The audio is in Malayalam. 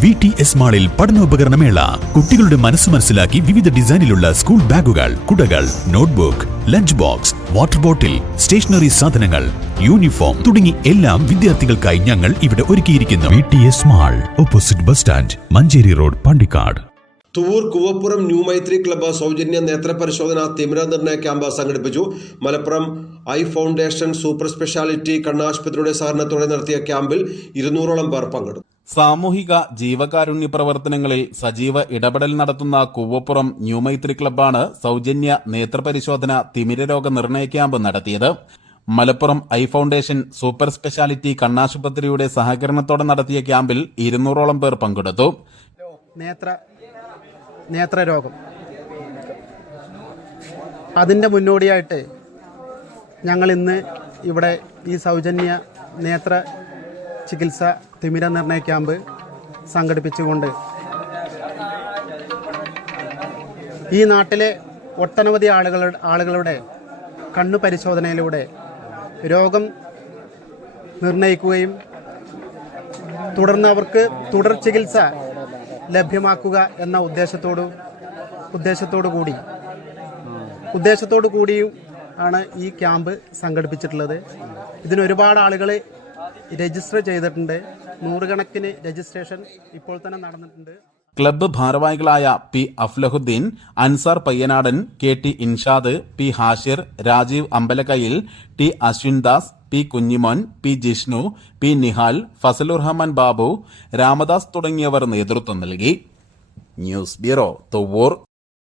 വി ടി എസ് മാളിൽ പഠനോപകരണമേള. കുട്ടികളുടെ മനസ്സ് മനസ്സിലാക്കി വിവിധ ഡിസൈനിലുള്ള സ്കൂൾ ബാഗുകൾ കുടകൾ notebook lunch box water bottle stationery സാധനങ്ങൾ യൂണിഫോം തുടങ്ങി എല്ലാം വിദ്യാർത്ഥികൾക്കായി ഞങ്ങൾ ഇവിടെ ഒരുക്കിയിരിക്കുന്നു. V T S mall opposite bus stand Manjeri road Pandikkad. തൂർ കുവപ്പുറം ന്യൂ മൈത്രി ക്ലബ്ബ് സൗജന്യ നേത്രപരിശോധന തിമിര നിർണയ ക്യാമ്പ് സംഘടിപ്പിച്ചു. Malappuram eye foundation super speciality കണ്ണാശുപത്രിയുടെ സഹകരണത്തോടെ നടത്തിയ ക്യാമ്പിൽ ഇരുന്നൂറോളം പേർ പങ്കെടുത്തു. സാമൂഹിക ജീവകാരുണ്യ പ്രവർത്തനങ്ങളിൽ സജീവ ഇടപെടൽ നടത്തുന്ന കൂവപ്പുറം ന്യൂമൈത്രി ക്ലബ്ബാണ് സൗജന്യ നേത്രപരിശോധന തിമിരരോഗ നിർണയ ക്യാമ്പ് നടത്തിയത്. Malappuram eye foundation super speciality കണ്ണാശുപത്രിയുടെ സഹകരണത്തോടെ നടത്തിയ ക്യാമ്പിൽ ഇരുന്നൂറോളം പേർ പങ്കെടുത്തു. നേത്ര നേത്രരോഗം അതിന്റെ മുന്നോടിയായിട്ട് ഞങ്ങൾ ഇന്ന് ഇവിടെ ഈ സൗജന്യ നേത്ര ചികിത്സ തിമിര നിർണയ ക്യാമ്പ് സംഘടിപ്പിച്ചുകൊണ്ട് ഈ നാട്ടിലെ ഒട്ടനവധി ആളുകളുടെ ആളുകളുടെ കണ്ണു പരിശോധനയിലൂടെ രോഗം നിർണയിക്കുകയും തുടർന്ന് അവർക്ക് തുടർ ചികിത്സ ലഭ്യമാക്കുക എന്ന ഉദ്ദേശത്തോടു ഉദ്ദേശത്തോടു കൂടി ഉദ്ദേശത്തോടു കൂടിയും ആണ് ഈ ക്യാമ്പ് സംഘടിപ്പിച്ചിട്ടുള്ളത്. ഇതിന് ഒരുപാട് ആളുകൾ രജിസ്റ്റർ ചെയ്തിട്ടുണ്ട്. നൂറുകണക്കിന് രജിസ്ട്രേഷൻ ഇപ്പോൾ തന്നെ നടന്നിട്ടുണ്ട്. ക്ലബ്ബ് ഭാരവാഹികളായ P Aflahuddin Ansar Payyanadan K T Inshad P Hashir Rajeev Ambalakkayil T Ashwin Das P Kunjimon P Jishnu P Nihal Fazalurahman Babu Ramadas തുടങ്ങിയവർ നേതൃത്വം നൽകി. News bureau Thuvvur.